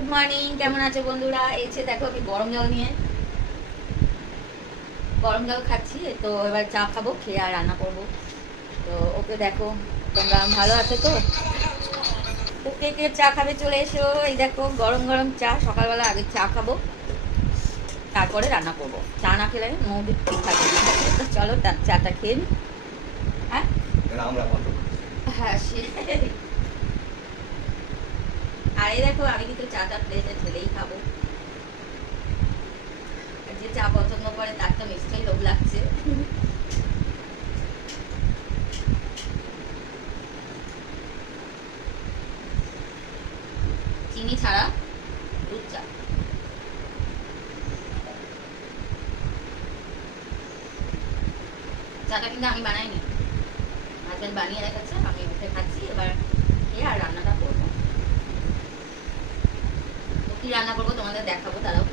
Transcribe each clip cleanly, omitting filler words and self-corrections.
Good morning, কেমন আছো বন্ধুরা? এসে দেখো আমি গরম জল খাচ্ছি। তো এবার চা খাবো, খেয়ে আর রান্না করবো। তো ওকে দেখো, তোমরা ভালো আছো তো? তো কে কে চা খাবে চলে এসো। এই দেখো গরম গরম চা, সকালবেলা আগে চা খাবো, তারপরে রান্না করবো। চা না খেলে মুড ঠিক থাকে না। তো চলো চাটা খেয়ে নি। হ্যাঁ হ্যাঁ, সে আর এই দেখো আমি কিন্তু চাটা প্লেটে ঢেলেই খাবো। যে চা পছন্দ করে তার তো নিশ্চয়ই লোভ লাগছে। চিনি ছাড়া দুধ চা। চাটা কিন্তু আমি বানাইনি, হাজব্যান্ড বানিয়ে রেখেছে, আমি উঠে খাচ্ছি। এবার খেয়ে আর রান্নাটা করবো। তো কি রান্না করবো তোমাদের দেখাবো, তারাও।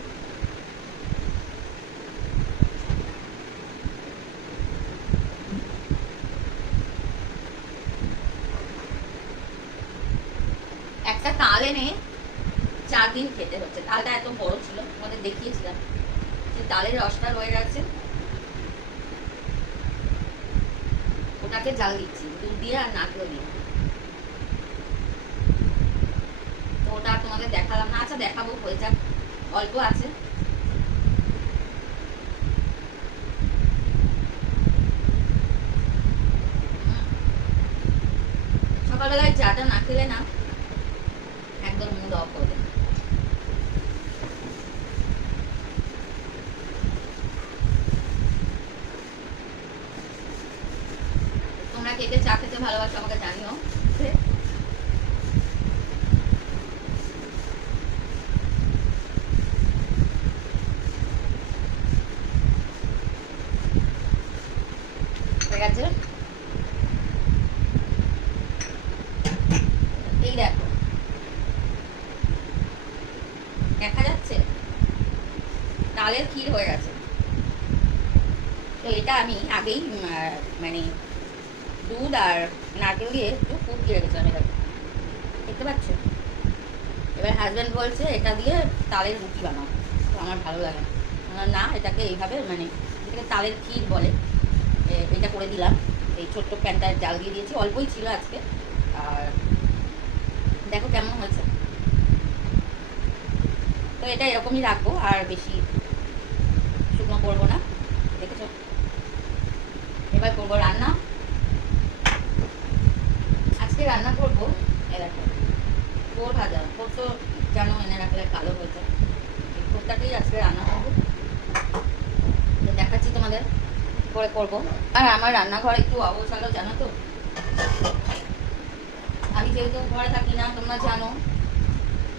একটা তাল এনে 4 দিন খেতে হচ্ছে। তালটা এত বড় ছিল, তোমাদের দেখিয়েছিলাম। যে তালের রসটা রয়ে গেছে, ওটাকে জাল দিচ্ছি দুধ দিয়ে আর নারকেল দিয়ে। তো ওটা তোমাদের দেখালাম না। আচ্ছা দেখাবো, হয়ে যাক, অল্প আছে। সকালবেলায় চাটা না খেলে না একদম মুড অফ হয়ে যায়। তোমরা কে কে চা খেতে ভালোবাসো আমাকে জানিও। ঠিক আছে, এই দেখো দেখা যাচ্ছে তালের ক্ষীর হয়ে গেছে। তো এটা আমি আগেই মানে দুধ আর নারকেল দিয়ে একটু ফুটিয়ে রেখেছিলাম। এটা দেখতে পাচ্ছ? এবার হাজব্যান্ড বলছে এটা দিয়ে তালের রুটি বানাও। তো আমার ভালো লাগে না, না এটাকে এইভাবে মানে এটাকে তালের ক্ষীর বলে। এটা করে দিলাম। এই ছোট্ট প্যানটায় জাল দিয়ে দিয়েছি, অল্পই ছিল আজকে। আর দেখো কেমন হয়েছে। তো এটা এরকমই রাখবো, আর বেশি শুকনো করবো না। দেখেছো? এবার করবো রান্না। আজকে রান্না করবো এরকম পোল ভাজা। পোল তো যেন এনে রাখলে কালো হয়ে যায়। এই পোলটাকেই আজকে রান্না করবো। দেখাচ্ছি তোমাদের করে করবো। আর আমার রান্নাঘর একটু অগোছালো জানো তো। আমি যেহেতু ঘরে থাকি না, তোমরা জানো,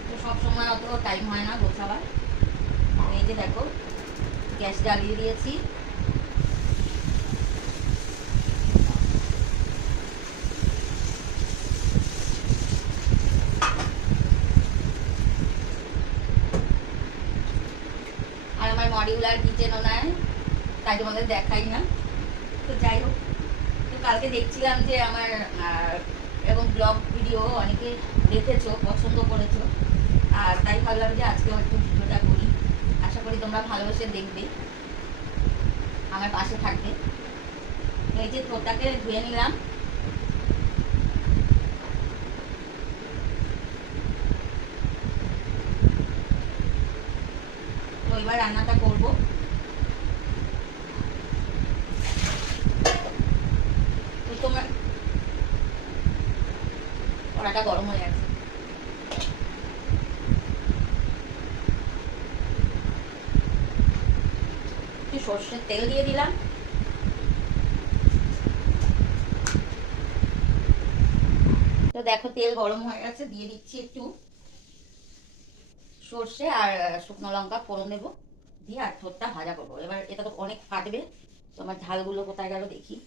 তো সবসময় অত টাইম হয় না গোছাবার। এই যে দেখো গ্যাস জ্বালিয়ে দিয়েছি। আর আমার মডিউলার কিচেনও নাই, তাই তোমাদের দেখাই না। তো যাই হোক, তো কালকে দেখছিলাম যে আমার এবং ব্লগ ভিডিও অনেকে দেখেছো, পছন্দ করেছো। আর তাই ভাবলাম যে আজকেও একটু ভিডিওটা করি। আশা করি তোমরা ভালোবেসে দেখবে, আমার পাশে থাকবে। এই যে তোটাকে ধুয়ে নিলাম। তো এবার রান্নাটা করব। তো তোমার কড়াটা গরম হয়ে গেছে। একটু সর্ষের তেল দিয়ে দিলাম। তো দেখো তেল গরম হয়ে গেছে, দিয়ে দিচ্ছি একটু সর্ষে আর শুকনো লঙ্কা ফোড়ন দেবো, দিয়ে আর ঠোঁটটা ভাজা করবো। এবার এটা তো অনেক ফাটবে, তো আমার ঝালগুলো কোথায় গেল দেখি।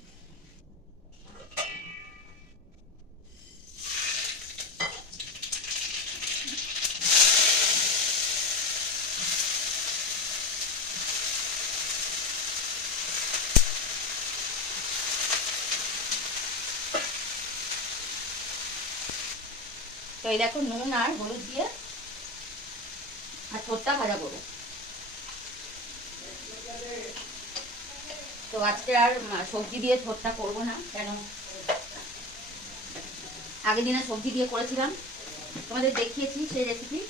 তো এই দেখো নুন আর হলুদ দিয়ে আর ছোটটা ভাজা করবো। তো আজকে আর সবজি দিয়ে ছোটটা করবো না, কেন আগের দিনে সবজি দিয়ে করেছিলাম, তোমাদের দেখিয়েছি সেই রেসিপি।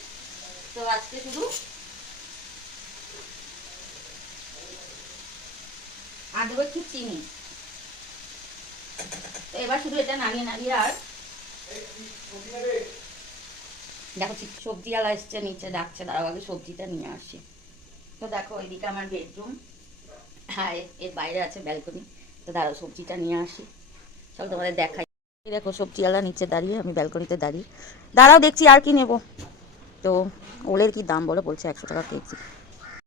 তো আজকে শুধু আর দেবো একটু চিনি। তো এবার শুধু এটা নাড়িয়ে নাড়িয়ে আর দেখো সবজিওয়ালা এসছে নিচে ডাকছে, দাঁড়াও আগে সবজিটা নিয়ে আসি। তো দেখো এদিকে আমার বেডরুম, হ্যাঁ এর বাইরে আছে ব্যালকনি। তো দাঁড়াও সবজিটা নিয়ে আসি, চল তোমাদের দেখাই। দেখো সবজিওয়ালা নিচে দাঁড়িয়ে, আমি ব্যালকনিতে দাঁড়িয়ে। দাঁড়াও দেখছি আর কি নেব। তো ওলের কি দাম বলো, বলছে 100 টাকা কেজি।